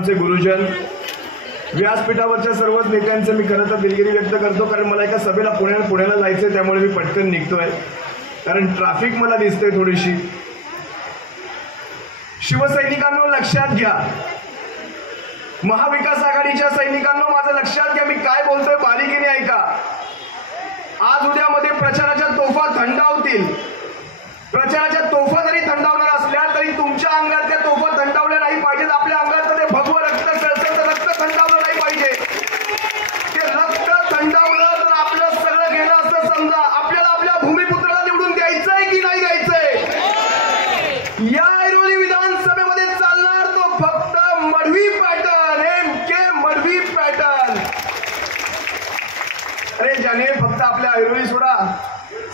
आमचे गुरुजन व्यासपीठावरच्या सर्वच नेत्यांचे मी खरं तर दिलगिरी व्यक्त करतो, कारण मला एका सभेला पुण्याला जायचंय, त्यामुळे मी पटकन निघतोय कारण ट्रॅफिक मला दिसते थोडीशी. शिवसैनिकांनो लक्षात घ्या, महाविकास आघाडीच्या सैनिकांनो माझं लक्षात घ्या, मी काय बोलतोय बारीकीने ऐका. आज उद्यामध्ये प्रचाराच्या तोफा थंडावतील. प्रचाराच्या तोफा जरी थंडावणार असल्या तरी तुमच्या अंगातल्या तोफा थंडावल्या नाही पाहिजेत. आपल्या अंगातलं ते भगवं रक्त सळसळतं रक्त थंडावलं नाही पाहिजे. ते रक्त थंडावलं तर आपलं सगळं गेलं असं समजा. आपल्याला आपल्या भूमिपुत्राला निवडून द्यायचंय की नाही द्यायचंय? या ऐरोली विधानसभेमध्ये चालणार तो फक्त मडवी पॅटर्न, नेमके मडवी पॅटर्न. अरे ज्याने फक्त आपल्या ऐरोली सोडा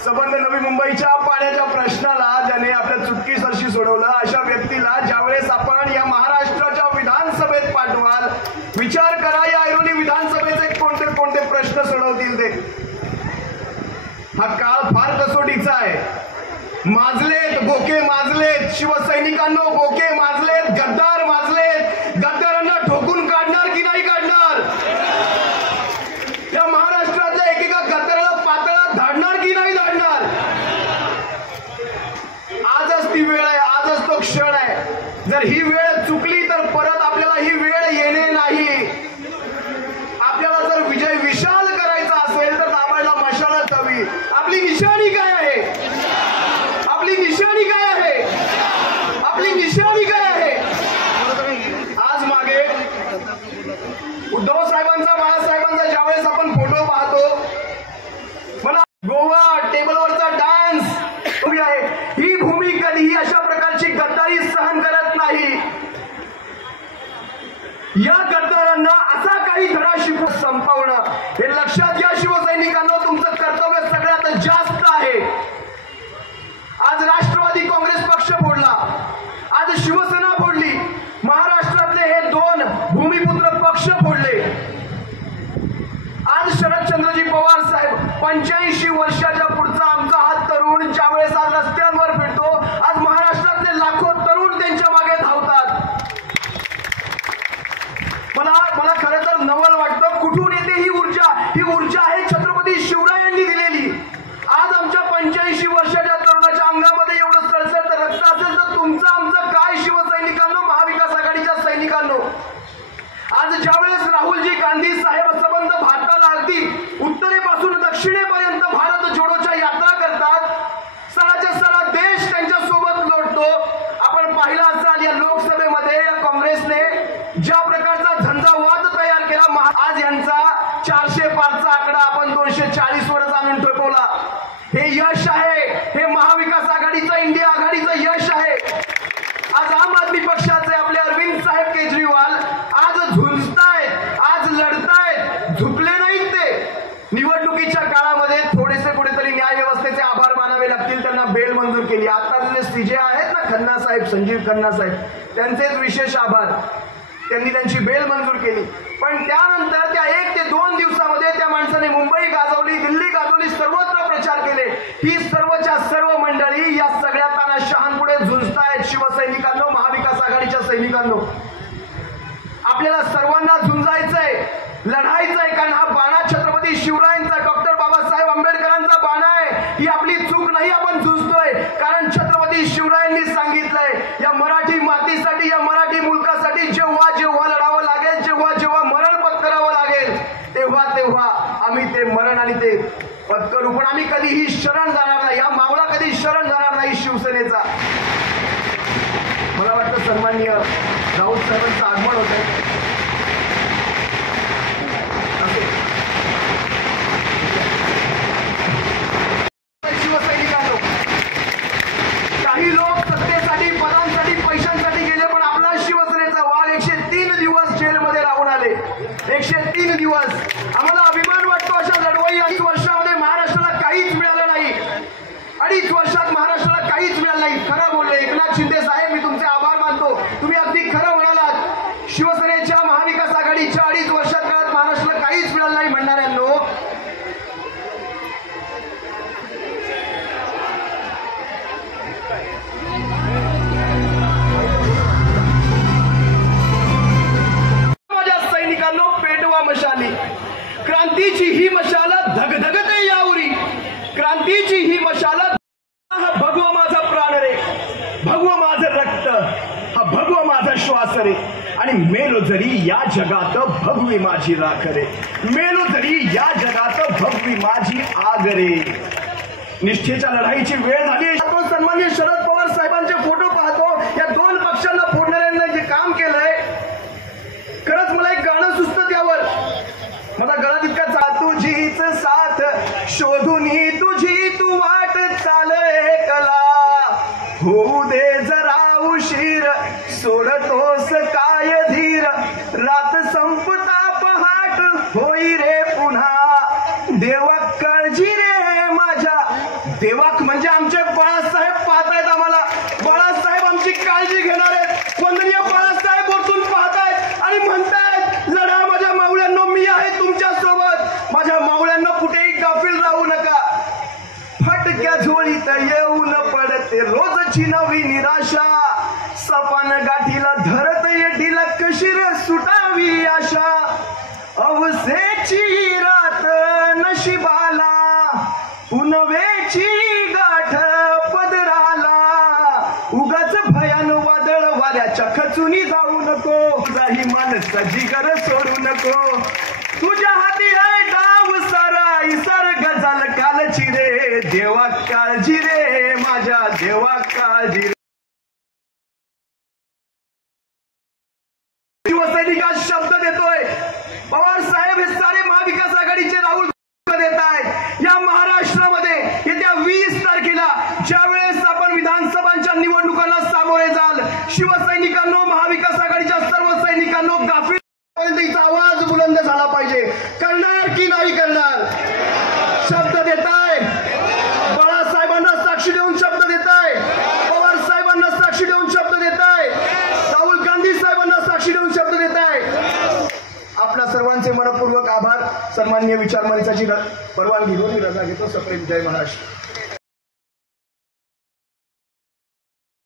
संबंध नवी मुंबईच्या पाण्याच्या प्रश्नाला ज्याने आपल्या चुटकीसरशी सोडवलं, अशा व्यक्तीला ज्यावेळेस आपण या महाराष्ट्राच्या विधानसभेत पाठवाल, विचार करा या ऐरोली विधानसभेचे कोणते कोणते प्रश्न सोडवतील ते. हा काळ फार कसोटीचा आहे. माजलेत बोके माजलेत, शिवसैनिकांनो बोके माजलेत, गद्दार माजलेत. गद्दारांना ठोकून काढणार की नाही काढणार? या महाराष्ट्रातल्या एकेका गद्दाराला पातळात धाडणार की नाही धाडणार? आजच ती वेळ आहे, आजच तो क्षण आहे. जर ही वेळ चुकली तर परत आपल्याला ही वेळ येणे नाही. आपल्याला जर विजय विशाल करायचा असेल तर दाबायला मशालच हवी. आपली निशाणी काय आहे? आपली निशाणी काय आहे? आपली निशाणी काय आहे? आज मागे उद्धव साहेबांचा बाळासाहेबांचा ज्यावेळेस आपण फोटो पाहतो, मला गोवा टेबलवरचा डान्स उभी आहे. ही भूमी कधीही अशा प्रकारची गद्दारी सहन करत नाही. या गद्दारांना असा काही धडा शिकवून संपवणं हे लक्षात घ्या शिवसैनिकांना. तुमचं कर्तव्य सगळ्यात जास्त आहे. आज राष्ट्रवादी काँग्रेस पक्ष फोडला, आज शिवसेना फोडली, महाराष्ट्रातले हे दोन भूमिपुत्र पक्ष फोडले. आज शरदचंद्रजी पवार साहेब 85 वर्षाच्या पुढचा आमचा हा तरुण ज्यावेळेस आज रस्त्यांवर फिरतो, आज महाराष्ट्रातले लाखो तरुण त्यांच्या मागे धावतात. मला खरं तर नवल वाटतं कुठून येते ही ऊर्जा. ही ऊर्जा आहे छत्रपती शिवरायांनी दिलेली. आज आमच्या 85 वर्षाच्या तरुणाच्या अंगामध्ये एवढं सळसळतं रक्त असेल तर तुमचं आमचं काय शिवसैनिकांनो, महाविकास आघाडीच्या सैनिकांनो. आज ज्यावेळेस राहुलजी गांधी साहेब संबंध भारताला अगदी उत्तरेपासून दक्षिणेपर्यंत भारत जोडोच्या यात्रा करतात, सराच्या सरा देश त्यांच्या सोबत लोटतो. आपण पाहिलं असाल या लोकसभेमध्ये या काँग्रेसने ज्या प्रकारचा झंझावात तयार केला. आज यांचा 400 पारचा आकडा आपण 240 वरच आणून ठेवला. हे यश आहे, हे महाविकास आघाडीचं इंडिया आघाडीचं यश आहे. आज आम आदमी पक्षाचे आपले अरविंद साहेब केजरीवाल आज झुंजतायत, आज लढतायत, झुकले नाहीत ते. निवडणुकीच्या काळामध्ये थोडेसे कुठेतरी न्याय व्यवस्थेचे आभार मानावे लागतील, त्यांना बेल मंजूर केली. आता जे सीजे आहेत ना खन्ना साहेब, संजीव खन्ना साहेब, त्यांचेच विशेष आभार, त्यांनी त्यांची बेल मंजूर केली. पण त्यानंतर त्या 1 ते 2 दिवसामध्ये त्या माणसाने मुंबई गाजवली, दिल्ली गाजवली, सर्वत्र प्रचार केले. ही सर्वच्या सर्व मंडळी या सगळ्या तानाशहांपुढे झुंजतायत. शिवसैनिकांनो, महाविकास आघाडीच्या सैनिकांनो, आपल्याला सर्वांना झुंजायचंय, लढायचंय, कारण हा बाणा छत्रपती शिवरायांचा, डॉक्टर बाबासाहेब आंबेडकरांचा बाणा आहे. ही आपली चूक नाही, आपण झुंजतोय कारण छत्रपती शिवरायांनी सांगितलंय या मराठी मातीसाठी, या मराठी मुलकासाठी जेव्हा जेव्हा लढावं लागेल, जेव्हा जेव्हा मरण पत्करावं लागेल, तेव्हा तेव्हा आम्ही ते मरण आणि ते पत्करू. पण आम्ही कधीही शरण जाणार नाही, हा मावळा कधी शरण जाणार नाही शिवसेनेचा. मला वाटतं सन्माननीय राऊत साहेबांचं आगमन होत आहे. शिवसैनिकांनो, काही लोक सत्तेसाठी, पदांसाठी, पैशांसाठी गेले, पण आपला शिवसेनेचा वाघ 103 दिवस जेलमध्ये राहून आले. 103 दिवस. आम्हाला अभिमान वाटतो अशा लढवई. 2.5 वर्षामध्ये महाराष्ट्राला काहीच मिळालं नाही. 2.5 वर्षात महाराष्ट्राला काहीच मिळालं नाही. खरं बोलले एकनाथ शिंदे साहेब, मी तुमचे आभार मानतो. तुम्ही अगदी खरं म्हणालात. शिवसेनेच्या वासरे आणि मेलो जरी या जगात भगवी माझी राखरे मेलो जरी या जगात भगवी माझी आगरे निष्ठेच्या लढाईची वेळ झाली आपण सन्माननीय शरद पवार साहेबांचे फोटो पाहतो या दोन पक्षांना फोडणाऱ्यांना जे काम केलंय खरंच मला एक गाणं सुचतं त्यावर माझा गळा तितका तुझीच साथ शोधून तुझी तू वाट चाले कला होऊ दे जरा उशीर सोडतोस काय धीर रात संपता पहाट होई रे पुन्हा देवा काळजी रे माझ्या देवाक म्हणजे आमचे बाळासाहेब पाहतायत आम्हाला बाळासाहेब आमची काळजी घेणार आहेत वंदनीय बाळासाहेब वरतून पाहतायत आणि म्हणतायत लढा माझ्या मावळ्यांनो मी आहे तुमच्या सोबत माझ्या मावळ्यांना कुठेही गाफील राहू नका फटक्या झोळीत येऊन पडते रोजची नवी निराशा सपान गाठीला धरत येठीला कशीर सुटावी आशा अवसेची रात नशिबाला पुनवेची गाठ पदराला उगाच भयान वादळ वाऱ्याच्या खचुनी जाऊ नको तुझाही माणसा जिगर सोडू नको तुझ्या हाती आहे डाव सारा इसर गजल कालची रे देवा काळजी रे माझ्या देवा काळजी रे शिवसैनिकात शब्द देतोय पवार साहेब हे सारे महाविकास आघाडीचे राहुल देत आहेत या महाराष्ट्रामध्ये येत्या 20 तारखेला ज्या वेळेस आपण विधानसभांच्या निवडणुकांना सामोरे जाल शिवसैनिकांनो महाविकास आघाडीच्या सर्व सैनिकांनो गाफील पर्यंत आवाज बुलंद झाला पाहिजे करणार की नाही करणार शब्द देताय बाळासाहेबांना साक्षी देऊन शब्द देताय पवार साहेबांना साक्षी देऊन शब्द देताय राहुल गांधी साहेबांना साक्षी देऊन शब्द देताय आपल्या सर्वांचे मनपूर्वक आभार सन्माननीय विचार मंचाची परवानगी घेऊन रजा घेतो सप्रेम जय महाराष्ट्र